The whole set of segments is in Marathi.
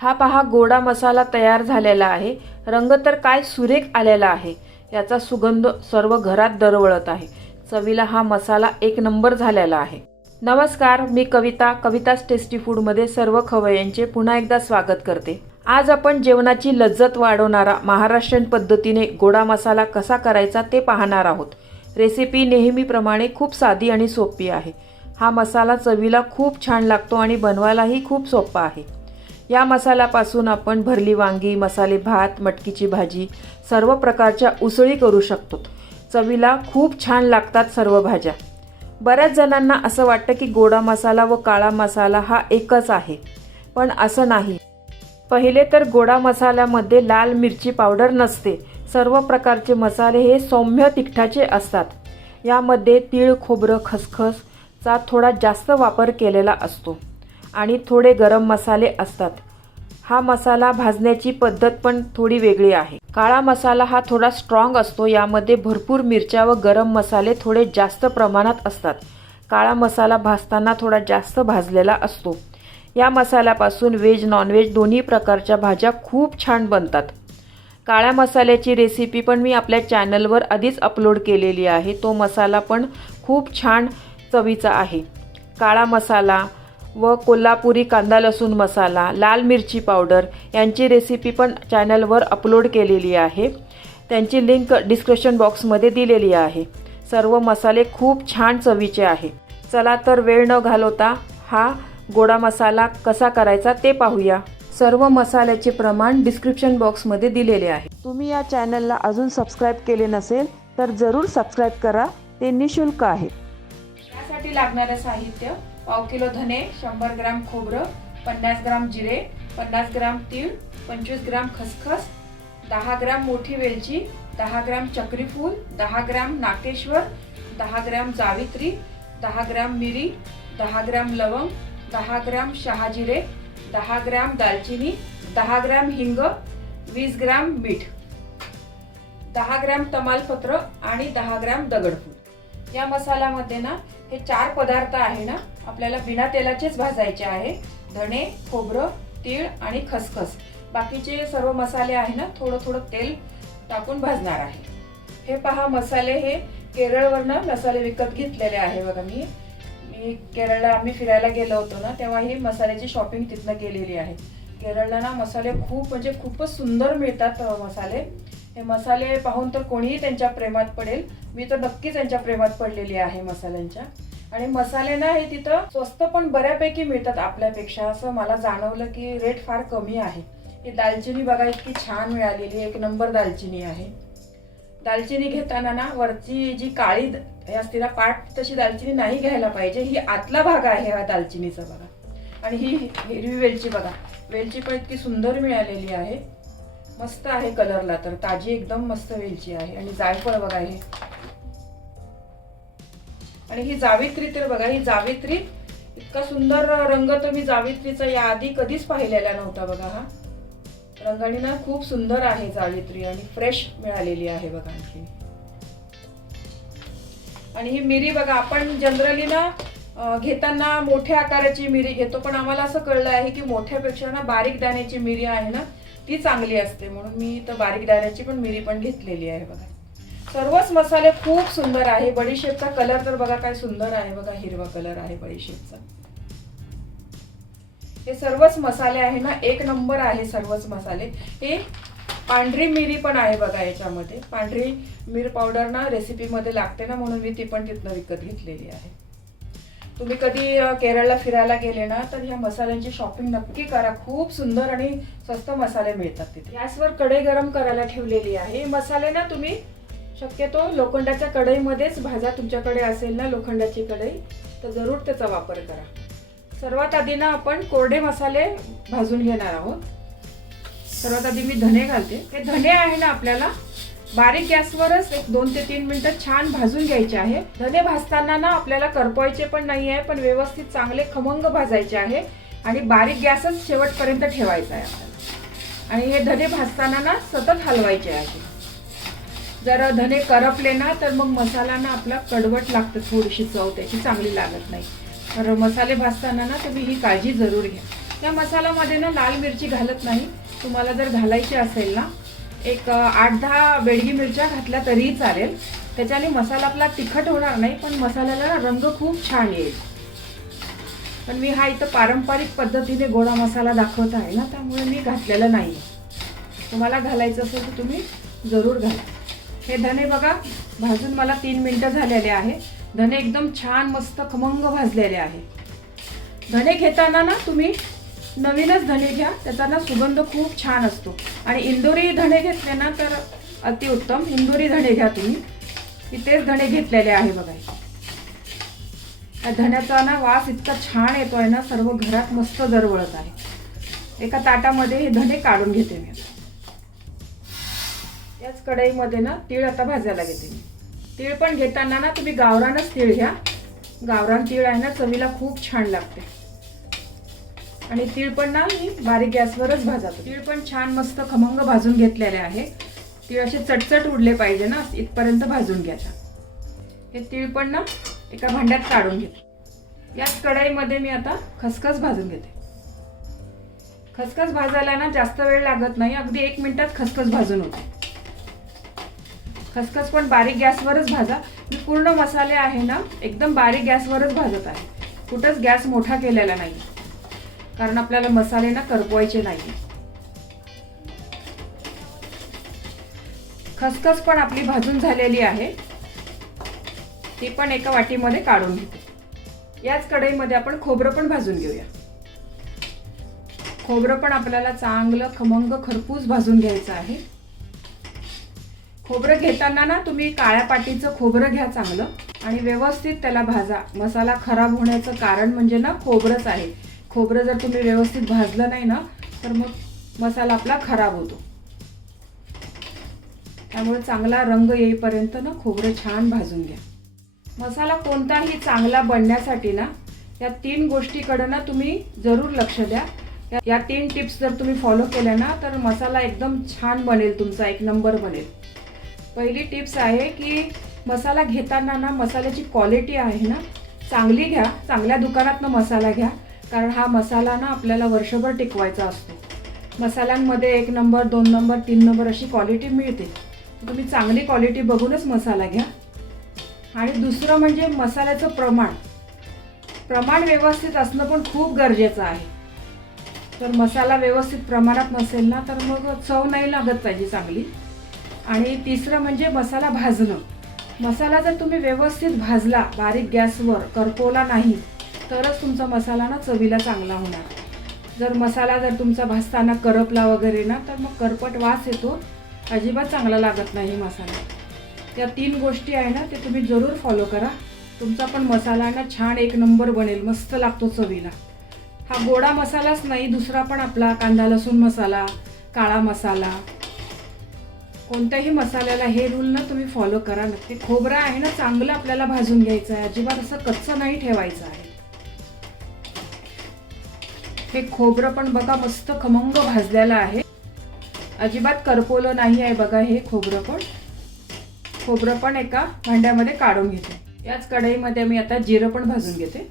हा पहा गोडा मसाला तयार झालेला आहे. रंग तर काय सुरेख आलेला आहे याचा सुगंध सर्व घरात दरवळत आहे. चवीला हा मसाला एक नंबर झालेला आहे. नमस्कार मी कविता कविताज टेस्टी फूडमध्ये सर्व खवय्यांचे पुन्हा एकदा स्वागत करते. आज आपण जेवणाची लज्जत वाढवणारा महाराष्ट्रीयन पद्धतीने गोडा मसाला कसा करायचा ते पाहणार आहोत. रेसिपी नेहमीप्रमाणे खूप साधी आणि सोपी आहे. हा मसाला चवीला खूप छान लागतो आणि बनवायलाही खूप सोपा आहे. या मसाल्यापासून आपण भरली वांगी मसाले भात मटकीची भाजी सर्व प्रकारच्या उसळी करू शकतो. चवीला खूप छान लागतात सर्व भाज्या. बऱ्याच जणांना असं वाटतं की गोडा मसाला व काळा मसाला हा एकच आहे. पण असं नाही. पहिले तर गोडा मसाल्यामध्ये लाल मिरची पावडर नसते. सर्व प्रकारचे मसाले हे सौम्य तिखटाचे असतात. यामध्ये तीळ खोबरं खसखसचा थोडा जास्त वापर केलेला असतो. आणि थोडे गरम मसाले असतात. हा मसाला भाजण्याची पद्धत पण थोडी वेगळी आहे. काळा मसाला हा थोडा स्ट्रॉंग असतो यामध्ये भरपूर मिरच्या व गरम मसाले थोडे जास्त प्रमाणात असतात. काळा मसाला भाजताना थोडा जास्त भाजलेला असतो. या मसाल्यापासून व्हेज नॉनव्हेज दोन्ही प्रकारच्या भाज्या खूप छान बनतात. काळ्या मसाल्याची रेसिपी पण मी आपल्या चॅनलवर आधीच अपलोड केलेली आहे. तो मसाला पण खूप छान चवीचा आहे. काळा मसाला व कोल्हापुरी कांदा लसूण मसाला लाल मिरची पावडर यांची रेसिपी पण चॅनलवर अपलोड केलेली आहे. त्यांची लिंक डिस्क्रिप्शन बॉक्समध्ये दिलेली आहे. सर्व मसाले खूप छान चवीचे आहे. चला तर वेळ न घालवता हा गोडा मसाला कसा करायचा ते पाहूया. सर्व मसाल्याचे प्रमाण डिस्क्रिप्शन बॉक्समध्ये दिलेले आहे. तुम्ही या चॅनलला अजून सबस्क्राईब केले नसेल तर जरूर सबस्क्राईब करा. ते निशुल्क आहे. त्यासाठी लागणारं साहित्य पाव किलो धने शंभर ग्राम खोबरं पन्नास ग्राम जिरे पन्नास ग्राम तीळ पंचवीस ग्राम खसखस दहा ग्राम मोठी वेलची दहा ग्राम चक्रीफूल दहा ग्राम नाकेश्वर दहा ग्राम जावित्री दहा ग्राम मिरी दहा ग्राम लवंग दहा ग्राम शहाजिरे दहा ग्राम दालचिनी दहा ग्राम हिंग वीस ग्राम मीठ दहा ग्राम तमालपत्र आणि दहा ग्राम दगडफूल या मसाल्यामध्ये ना हे चार पदार्थ आहे ना आपल्याला बिना तेलाचेच भाजायचे आहे. धणे खोबरं तीळ आणि खसखस. बाकीचे सर्व मसाले आहे ना थोडं थोडं तेल टाकून भाजणार आहे. हे पहा मसाले हे केरळवरनं मसाले विकत घेतलेले आहे बघा मी. मी केरळला आम्ही फिरायला गेलो होतो ना तेव्हा ही मसाल्याची शॉपिंग तिथनं केलेली आहे. केरळला ना मसाले खूप म्हणजे खूपच सुंदर मिळतात मसाले. हे मसाले पाहून तर कोणीही त्यांच्या प्रेमात पडेल. मी तर नक्कीच त्यांच्या प्रेमात पडलेली आहे मसाल्यांच्या. आणि मसाले ना हे तिथं स्वस्त पण बऱ्यापैकी मिळतात आपल्यापेक्षा. असं मला जाणवलं की रेट फार कमी आहे. ही दालचिनी बघा इतकी छान मिळालेली एक नंबर दालचिनी आहे. दालचिनी घेताना ना वरची जी काळी हे असते ना पाट तशी दालचिनी नाही घ्यायला पाहिजे. ही आतला भाग आहे हा दालचिनीचा बघा. आणि ही हिरवी वेलची बघा. वेलची पण इतकी सुंदर मिळालेली आहे. मस्त आहे कलरला तर. ताजी एकदम मस्त वेलची आहे. आणि जायफळ बघा हे. आणि ही जावित्री तर बघा ही जावित्री इतका सुंदर रंग तर मी जावित्रीचा याआधी कधीच पाहिलेला नव्हता बघा हा. रंगाने ना खूप सुंदर आहे जावित्री आणि फ्रेश मिळालेली आहे बघा आणखी. आणि ही मिरी बघा आपण जनरली ना घेताना मोठ्या आकाराची मिरी घेतो पण आम्हाला असं कळलं आहे की मोठ्यापेक्षा ना बारीक दाण्याची मिरी आहे ना ती चांगली असते म्हणून मी तर बारीक दाण्याची पण मिरी पण घेतलेली आहे बघा. सर्वच मसाले खूप सुंदर आहे. बडीशेपचा कलर तर बघा काय सुंदर आहे बघा. हिरवा कलर आहे बडीशेपचा हे सर्वच मसाले आहे ना एक नंबर आहे सर्वच मसाले. हे पांढरी मिरी पण आहे बघा याच्यामध्ये. पांढरी मिर पावडर ना रेसिपीमध्ये लागते ना म्हणून मी ती पण तिथनं विकत घेतलेली आहे. तुम्ही कधी केरळला फिरायला गेले ना तर ह्या मसाल्यांची शॉपिंग नक्की करा. खूप सुंदर आणि स्वस्त मसाले मिळतात तिथे. गॅसवर कढई गरम करायला ठेवलेली आहे. हे मसाले ना तुम्ही शक्यतो लोखंडाच्या कढईमध्येच भाजा तुमच्याकडे असेल ना लोखंडाची कढई तर जरूर त्याचा वापर करा. सर्वात आधी ना आपण कोरडे मसाले भाजून घेणार आहोत. सर्वात आधी मी धने घालते. हे धने आहे ना आपल्याला बारीक गॅसवरच एक दोन ते तीन मिनटं छान भाजून घ्यायचे आहे. धने भाजताना ना आपल्याला करपवायचे पण नाही आहे पण व्यवस्थित चांगले खमंग भाजायचे आहे आणि बारीक गॅसच शेवटपर्यंत ठेवायचा आहे. आपल्याला आणि हे धने भाजताना ना सतत हलवायचे आहे. जर धने करपले ना तर मग मसाला ना आपला कडवट लागतं थोडीशी चव त्याची चांगली लागत नाही. तर मसाले भाजताना ना तुम्ही ही काळजी जरूर घ्या. या मसाल्यामध्ये ना लाल मिरची घालत नाही. तुम्हाला जर घालायची असेल ना एक आठ दहा बेडगी मिरच्या घातल्या तरीही चालेल. त्याच्याने मसाला आपला तिखट होणार नाही पण मसाल्याला रंग खूप छान येईल. पण मी हा इथं पारंपरिक पद्धतीने गोडा मसाला दाखवत आहे ना त्यामुळे मी घातलेला नाही तुम्हाला घालायचं असेल तर तुम्ही जरूर घाला. हे धने बघा भाजून मला तीन मिनटं झालेले आहे. धने एकदम छान मस्त खमंग भाजलेले आहे. धने घेताना ना तुम्ही नवीनच धने घ्या त्याचा ना सुगंध खूप छान असतो. आणि इंदोरी धने घेतले ना तर अतिउत्तम. इंदोरी धने घ्या तुम्ही. इथेच धणे घेतलेले आहे बघा. त्या धण्याचा ना वास इतका छान येतोय ना सर्व घरात मस्त दरवळत आहे. एका ताटामध्ये हे धणे काढून घेते मी आता. याच कढईमध्ये ना तीळ आता भाजायला घेते मी. तीळ पण घेताना ना तुम्ही गावरानच तीळ घ्या. गावरान तीळ आहे ना चवीला खूप छान लागते. आणि तीळ पण ना मी बारीक गॅसवरच भाजातो तीळ पण छान मस्त खमंग भाजून घेतलेले आहे. तीळ असे चटचट उडले पाहिजे ना इथपर्यंत भाजून घ्यायचा हे तीळ पण ना एका भांड्यात काढून घेते याच कढईमध्ये मी आता खसखस भाजून घेते. खसखस भाजायला ना जास्त वेळ लागत नाही अगदी एक मिनिटात खसखस भाजून होते. खसखस पण बारीक गॅसवरच भाजा. मी पूर्ण मसाले आहे ना एकदम बारीक गॅसवरच भाजत आहे. कुठंच गॅस मोठा केलेला नाही. कारण आपल्याला मसाले ना करपवायचे नाही. खसखस पण आपली भाजून झालेली आहे. ती पण एका वाटीमध्ये काढून घेते. याच कढईमध्ये आपण खोबरं पण भाजून घेऊया. खोबरं पण आपल्याला चांगलं खमंग खरपूस भाजून घ्यायचं आहे. खोबरं घेताना ना तुम्ही काळ्या पाटीचं खोबरं घ्या चांगलं आणि व्यवस्थित त्याला भाजा. मसाला खराब होण्याचं कारण म्हणजे ना खोबरंच आहे. खोबरं जर तुम्ही व्यवस्थित भाजलं नाही ना तर मग मसाला आपला खराब होतो. त्यामुळे चांगला रंग येईपर्यंत ना खोबरं छान भाजून घ्या. मसाला कोणताही चांगला बनण्यासाठी ना या तीन गोष्टीकडं ना तुम्ही जरूर लक्ष द्या. या- या तीन टिप्स जर तुम्ही फॉलो केल्या ना तर मसाला एकदम छान बनेल तुमचा एक नंबर बनेल. पहिली टिप्स आहे की मसाला घेताना ना मसाल्याची क्वालिटी आहे ना चांगली घ्या. चांगल्या दुकानातनं मसाला घ्या. कारण हा मसाला ना आपल्याला वर्षभर टिकवायचा असतो. मसाल्यांमध्ये एक नंबर दोन नंबर तीन नंबर अशी क्वालिटी मिळते. तुम्ही चांगली क्वालिटी बघूनच मसाला घ्या. आणि दुसरं म्हणजे मसाल्याचं प्रमाण. प्रमाण व्यवस्थित असणं पण खूप गरजेचं आहे. तर मसाला व्यवस्थित प्रमाणात नसेल ना तर मग चव नाही लागत पाहिजे चांगली. आणि तिसरं म्हणजे मसाला भाजणं. मसाला जर तुम्ही व्यवस्थित भाजला बारीक गॅसवर करपवला नाही तरच तुमचा मसाला ना चवीला चांगला होणार. जर मसाला जर तुमचा भाजताना करपला वगैरे ना तर मग करपट वास येतो. अजिबात चांगला लागत नाही मसाला. त्या तीन गोष्टी आहे ना ते तुम्ही जरूर फॉलो करा. तुमचा पण मसाला ना छान एक नंबर बनेल मस्त लागतो चवीला. हा गोडा मसालाच नाही दुसरा पण आपला कांदा लसूण मसाला काळा मसाला कोणत्याही मसाल्याला हे रूल ना तुम्ही फॉलो करा नक्की. खोबरं आहे ना चांगलं आपल्याला भाजून घ्यायचं आहे. अजिबात असं कच्चं नाही ठेवायचं आहे. हे खोबरं पण बघा मस्त खमंग भाजलेलं आहे. अजिबात करपोलं नाही आहे बघा हे खोबरं पण. खोबरं पण एका भांड्यामध्ये काढून घेते. याच कढईमध्ये मी आता जिरं पण भाजून घेते.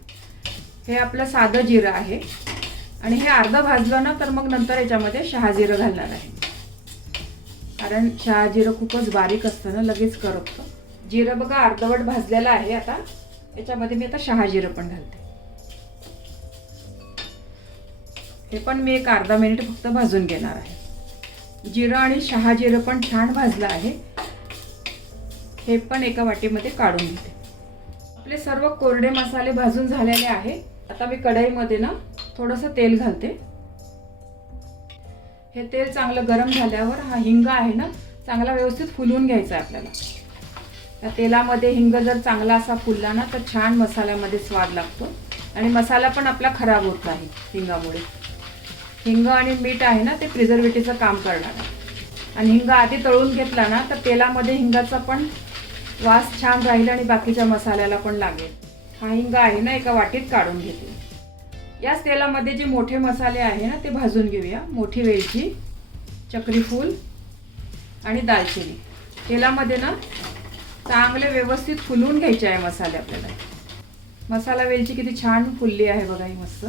हे आपलं साधं जिरं आहे. आणि हे अर्धं भाजलं ना तर मग नंतर याच्यामध्ये शहाजिरं घालणार आहे. कारण शहाजिरं खूपच बारीक असतं ना लगेच करपतं. जिरं बघा अर्धवट भाजलेलं आहे आता. याच्यामध्ये मी आता शहाजिरं पण घालते. हे पण मी एक अर्धा मिनिट फक्त भाजून घेणार आहे. जिरं आणि शहा जिरं पण छान भाजलं आहे. हे पण एका वाटीमध्ये काढून घेते. आपले सर्व कोरडे मसाले भाजून झालेले आहे. आता मी कढईमध्ये ना थोडंसं तेल घालते. हे तेल चांगलं गरम झाल्यावर हा हिंग आहे ना चांगला व्यवस्थित फुलवून घ्यायचा आहे आपल्याला. त्या तेलामध्ये हिंग जर चांगला असा फुलला ना तर छान मसाल्यामध्ये स्वाद लागतो. आणि मसाला पण आपला खराब होत नाही हिंगामुळे. हिंग आणि मीठ आहे ना ते प्रिझर्वेटिव्हचं काम करणार आहे. आणि हिंग आधी तळून घेतला ना तर तेलामध्ये हिंगाचा पण वास छान राहील आणि बाकीच्या मसाल्याला पण लागेल. हा हिंग आहे ना एका वाटीत काढून घेते. याच तेलामध्ये जे मोठे मसाले आहे ना ते भाजून घेऊया. मोठी वेलची चक्रीफूल आणि दालचिनी. तेलामध्ये ना चांगले व्यवस्थित फुलवून घ्यायचे आहे मसाले आपल्याला. मसाला वेलची किती छान फुलली आहे बघा ही मस्त.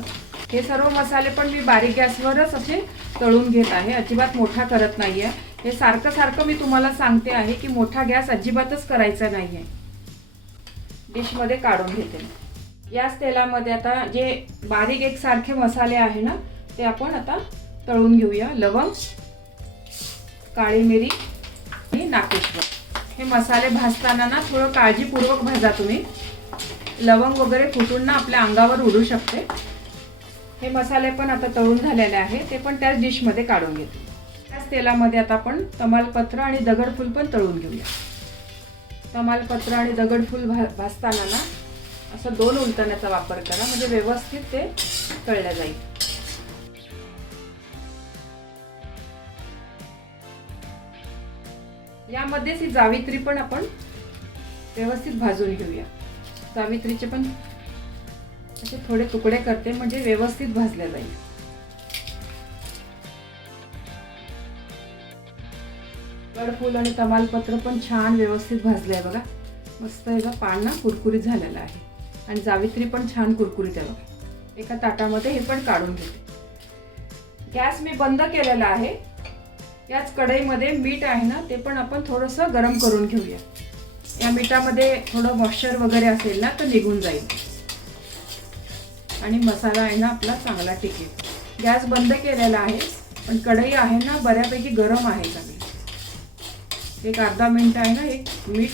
हे सर्व मसाले पण मी बारीक गॅसवरच असे तळून घेत आहे. अजिबात मोठा करत नाही आहे हे सारखं सारखं मी तुम्हाला सांगते आहे की मोठा गॅस अजिबातच करायचा नाही आहे डिशमध्ये काढून घेते याच तेलामध्ये आता जे बारीक एकसारखे मसाले आहे ना ते आपण आता तळून घेऊया. लवंग काळी मिरी आणि नाकेश्वर हे मसाले भाजताना ना थोडं काळजीपूर्वक भाजा तुम्ही. लवंग वगैरे फुटून ना आपल्या अंगावर उडू शकते. हे मसाले पण आता तळून झालेले आहे. ते पण त्याच डिशमध्ये काढून घेते. त्याच तेलामध्ये आता आपण तमालपत्र आणि दगडफूल पण तळून घेऊया. तमालपत्र आणि दगडफूल भा भाजताना ना असं दोन उलटण्याचा वापर करा म्हणजे व्यवस्थित ते तळल्या जाईल. यामध्येच ही जावित्री पण आपण व्यवस्थित भाजून घेऊया. जावित्रीचे पण असे थोडे तुकडे करते म्हणजे व्यवस्थित भाजल्या जाईल. गडफूल आणि तमालपत्र पण छान व्यवस्थित भाजले आहे बघा. मस्त याचा पानना कुरकुरीत झालेला आहे. आणि जावित्री पण छान कुरकुरीत आहे बघा. एका ताटामध्ये हे पण काढून घेते. गॅस मी बंद केलेला आहे. याच कढईमध्ये मीठ आहे ना ते पण आपण थोडंसं गरम करून घेऊया. या मिठामध्ये थोडं मॉइश्चर वगैरे असेल ना तर निघून जाईल. आणि मसाला आहे ना आपला चांगला टिकेल. गॅस बंद केलेला आहे पण कढई आहे ना बऱ्यापैकी गरम आहे चांगली एक अर्धा मिनटं आहे ना एक मीठ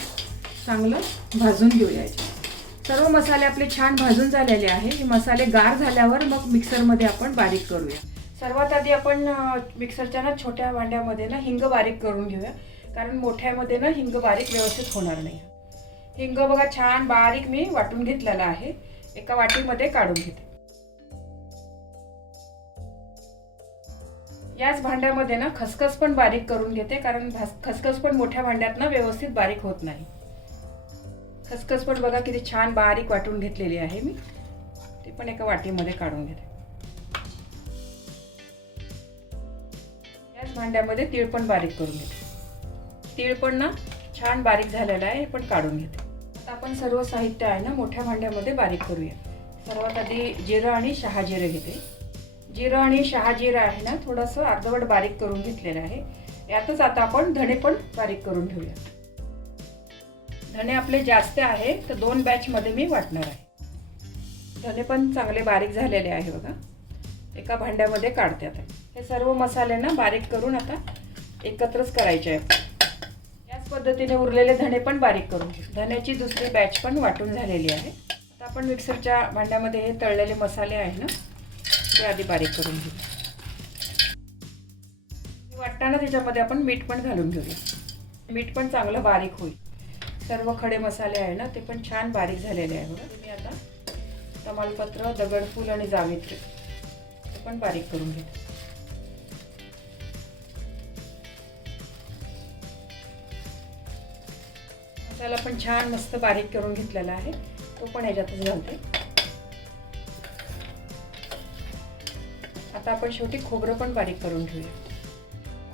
चांगलं भाजून घेऊया याच्या सर्व मसाले आपले छान भाजून झालेले आहे. हे मसाले गार झाल्यावर मग मिक्सरमध्ये आपण बारीक करूया. सर्वात आधी आपण मिक्सरच्या ना छोट्या भांड्यामध्ये ना हिंग बारीक करून घेऊया. कारण मोठ्यामध्ये ना हिंग बारीक व्यवस्थित होणार नाही. हिंग बघा छान बारीक मी वाटून घेतलेला आहे. एका वाटीमध्ये काढून घेते. याच भांड्यामध्ये ना खसखस पण बारीक करून घेते. कारण खसखस पण मोठ्या भांड्यात ना व्यवस्थित बारीक होत नाही. खसखस पण बघा किती छान बारीक वाटून घेतलेली आहे मी. ते पण एका वाटीमध्ये काढून घेते. याच भांड्यामध्ये तीळ पण बारीक करून घेते. तीळ पण ना छान बारीक झालेलं आहे हे पण काढून घेते. आता आपण सर्व साहित्य आहे ना मोठ्या भांड्यामध्ये बारीक करूया. सर्वात आधी जिरं आणि शहाजिरं घेते. जिरं आणि शहाजिरं आहे ना थोडंसं अर्धवट बारीक करून घेतलेलं आहे. यातच आता आपण धणे पण बारीक करून ठेवूया धणे आपले जास्त आहे तर दोन बॅचमध्ये मी वाटणार आहे. धणे पण चांगले बारीक झालेले आहे बघा. एका भांड्यामध्ये काढते आता. हे सर्व मसाले ना बारीक करून आता एकत्रच करायचे आहे याच पद्धतीने उरलेले धणे पण बारीक करून घेऊ. धण्याची दुसरी बॅच पण वाटून झालेली आहे. आता आपण मिक्सरच्या भांड्यामध्ये हे तळलेले मसाले आहे ना ते आधी बारीक करून घेऊ. वाटताना त्याच्यामध्ये आपण मीठ पण घालून घेऊया. मीठ पण चांगलं बारीक होईल. सर्व खडे मसाले आहे ना ते पण छान बारीक झालेले आहे बघा. मी आता तमालपत्र दगडफूल आणि जावित्री ते पण बारीक करून घेते मसाला पण छान मस्त बारीक करून घेतलेला आहे. तो पण याच्यातच घालते. आता आपण शेवटी खोबरं पण बारीक करून घेऊया.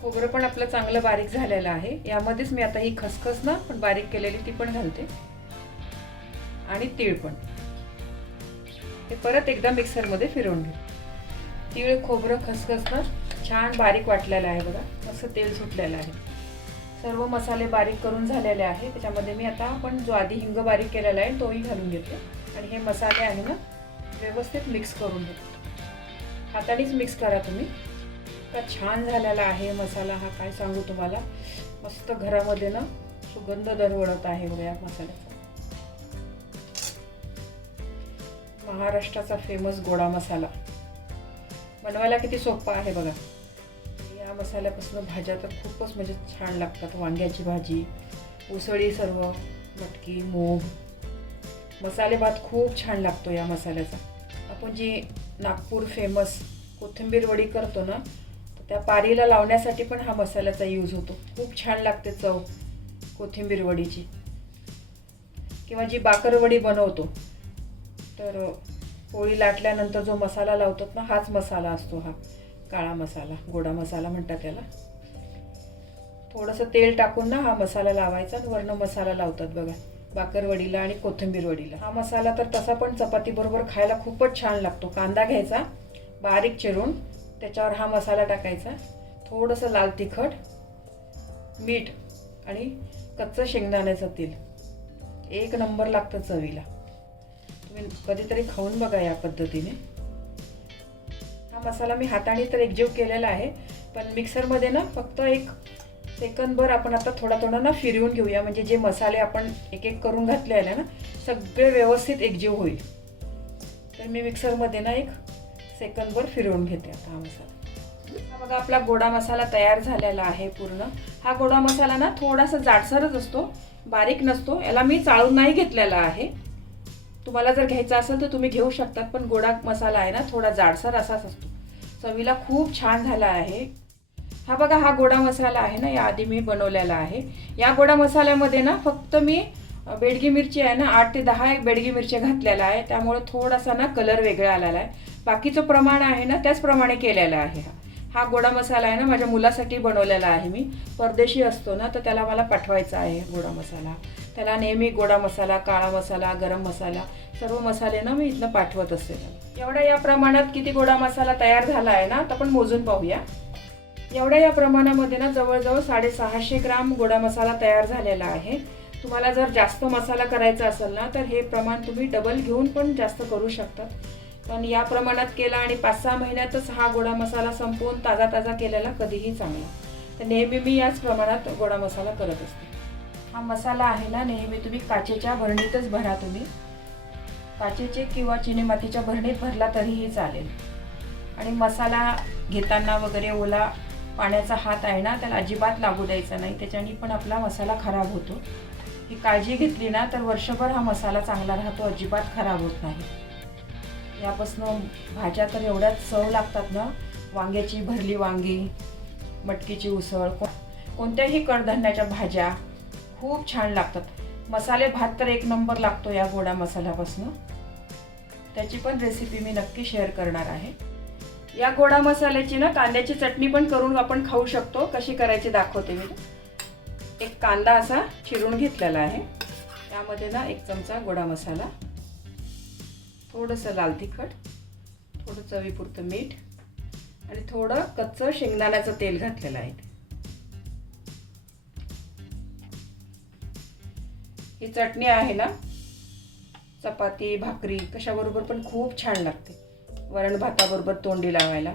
खोबरं पण आपलं चांगलं बारीक झालेलं आहे. यामध्येच मी आता ही खसखस ना पण बारीक केलेली ती पण घालते. आणि तीळ पण. हे परत एकदा मिक्सरमध्ये फिरवून घेऊ तीळ खोबरं खसखस ना छान बारीक वाटलेलं आहे बघा. असं तेल सुटलेलं आहे. सर्व मसाले बारीक करून झालेले आहे. त्याच्यामध्ये मी आता आपण जो आधी हिंग बारीक केलेला आहे तोही घालून घेते. आणि हे मसाले आहे ना व्यवस्थित मिक्स करून घेते. हातानेच मिक्स करा तुम्ही. इतका छान झालेला आहे मसाला हा काय सांगू तुम्हाला? मस्त घरामध्ये ना सुगंध दरवळत आहे बघा या मसाल्याचा. महाराष्ट्राचा फेमस गोडा मसाला. बनवायला किती सोपा आहे बघा. या मसाल्यापासून भाज्या तर खूपच म्हणजे छान लागतात. वांग्याची भाजी उसळी सर्व मटकी मूग. मसाले भात खूप छान लागतो या मसाल्याचा. आपण जी नागपूर फेमस कोथिंबीर वडी करतो ना त्या पारीला लावण्यासाठी पण हा मसाल्याचा यूज होतो. खूप छान लागते चव कोथिंबीर वडीची. किंवा जी बाकरवडी बनवतो तर पोळी लाटल्यानंतर जो मसाला लावतात ना हाच मसाला असतो हा. काळा मसाला गोडा मसाला म्हणतात त्याला. थोडंसं तेल टाकून ना हा मसाला लावायचा आणि वर्ण मसाला लावतात बघा. बाकरवडीला आणि कोथिंबीर वडीला. हा मसाला तर तसा पण चपातीबरोबर खायला खूपच छान लागतो. कांदा घ्यायचा बारीक चिरून त्याच्यावर हा मसाला टाकायचा. थोडंसं लाल तिखट मीठ आणि कच्चं शेंगदाण्याचं तेल एक नंबर लागतं चवीला. तुम्ही कधीतरी खाऊन बघा या पद्धतीने. हा मसाला मी हाताने तर एकजीव केलेला आहे पण मिक्सरमध्ये ना फक्त एक सेकंदभर आपण आता थोडा थोडा ना फिरवून घेऊया. म्हणजे जे मसाले आपण एक एक करून घातले आहे ना सगळे व्यवस्थित एकजीव होईल. तर मी मिक्सरमध्ये ना एक सेकंदभर फिरवून घेते आता हा मसाला. बघा आपला गोडा मसाला तयार झालेला आहे पूर्ण. हा गोडा मसाला ना थोडासा जाडसरच असतो बारीक नसतो. याला मी चाळून नाही घेतलेला आहे. तुम्हाला जर घ्यायचा असेल तर तुम्ही घेऊ शकतात पण गोडा मसाला आहे ना थोडा जाडसर असाच असतो. चवीला खूप छान झाला आहे. हा बघा हा गोडा मसाला आहे ना याआधी मी बनवलेला आहे. या गोडा मसाल्यामध्ये ना फक्त मी बेडगी मिरची आहे ना आठ ते दहा एक बेडगी मिरची घातलेला आहे. त्यामुळे थोडासा ना कलर वेगळा आलेला आहे. बाकीचं प्रमाण आहे ना त्याचप्रमाणे केलेला आहे हा. हा गोडा मसाला आहे ना माझ्या मुलासाठी बनवलेला आहे मी. परदेशी असतो ना तर त्याला मला पाठवायचा आहे गोडा मसाला. त्याला नेहमी गोडा मसाला काळा मसाला गरम मसाला सर्व मसाले ना मी इथनं पाठवत असते. एवढ्या या प्रमाणात किती गोडा मसाला तयार झाला आहे ना तर आपण मोजून पाहूया. एवढ्या या प्रमाणामध्ये ना जवळजवळ साडेसहाशे ग्राम गोडा मसाला तयार झालेला आहे. तुम्हाला जर जास्त मसाला करायचा असेल ना तर हे प्रमाण तुम्ही डबल घेऊन पण जास्त करू शकतात पण या प्रमाणात केला आणि पाच सहा महिन्यातच हा गोडा मसाला संपवून ताजा ताजा केलेला कधीही चांगला. तर नेहमी मी याच प्रमाणात गोडा मसाला करत असते. हा मसाला आहे ना नेहमी तुम्ही काचेच्या भरणीतच भरा तुम्ही. काचेचे किंवा चिनी मातीच्या भरणीत भरला तरीही चालेल. आणि मसाला घेताना वगैरे ओला पाण्याचा हात आहे ना त्याला अजिबात लागू द्यायचा नाही. त्याच्याने पण आपला मसाला खराब होतो. ही काळजी घेतली ना तर वर्षभर हा मसाला चांगला राहतो अजिबात खराब होत नाही. यापासनं भाज्या तर एवढ्याच चव लागतात ना. वांग्याची भरली वांगी मटकीची उसळ को कोणत्याही कडधान्याच्या भाज्या खूप छान लागतात. मसाले भात तर एक नंबर लागतो या गोडा मसाल्यापासून. त्याची पण रेसिपी मी नक्की शेअर करणार आहे. या गोडा मसाल्याची ना कांद्याची चटणी पण करून आपण खाऊ शकतो. कशी करायची दाखवते मी. एक कांदा असा चिरून घेतलेला आहे. त्यामध्ये ना एक चमचा गोडा मसाला. थोडंसं लाल तिखट थोडं चवीपुरतं मीठ आणि थोडं कच्चं शेंगदाण्याचं तेल घातलेलं आहे. ही चटणी आहे ना चपाती भाकरी कशाबरोबर पण खूप छान लागते. वरण भाताबरोबर तोंडी लावायला.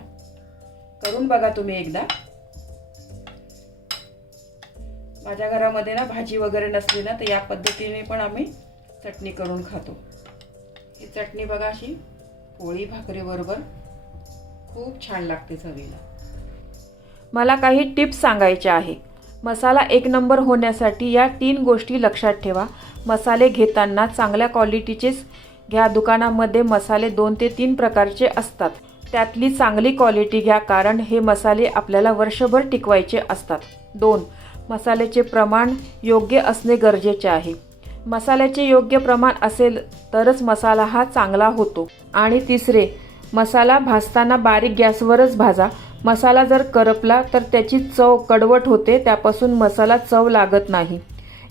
करून बघा तुम्ही एकदा. माझ्या घरामध्ये ना भाजी वगैरे नसली ना तर या पद्धतीने पण आम्ही चटणी करून खातो. चटणी बघा अशी. पोळी भाकरीबरोबर खूप छान लागते चवीला. मला काही टिप्स सांगायच्या आहे. मसाला एक नंबर होण्यासाठी या तीन गोष्टी लक्षात ठेवा. मसाले घेताना चांगल्या क्वालिटीचेच घ्या. दुकानामध्ये मसाले दोन ते तीन प्रकारचे असतात. त्यातली चांगली क्वालिटी घ्या कारण हे मसाले आपल्याला वर्षभर टिकवायचे असतात. दोन मसाल्याचे प्रमाण योग्य असणे गरजेचे आहे. मसाल्याचे योग्य प्रमाण असेल तरच मसाला हा चांगला होतो. आणि तिसरे मसाला भाजताना बारीक गॅसवरच भाजा. मसाला जर करपला तर त्याची चव कडवट होते त्यापासून मसाला चव लागत नाही.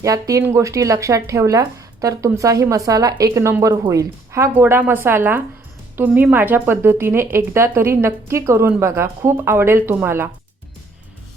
या तीन गोष्टी लक्षात ठेवल्या तर तुमचाही मसाला एक नंबर होईल. हा गोडा मसाला तुम्ही माझ्या पद्धतीने एकदा तरी नक्की करून बघा. खूप आवडेल तुम्हाला.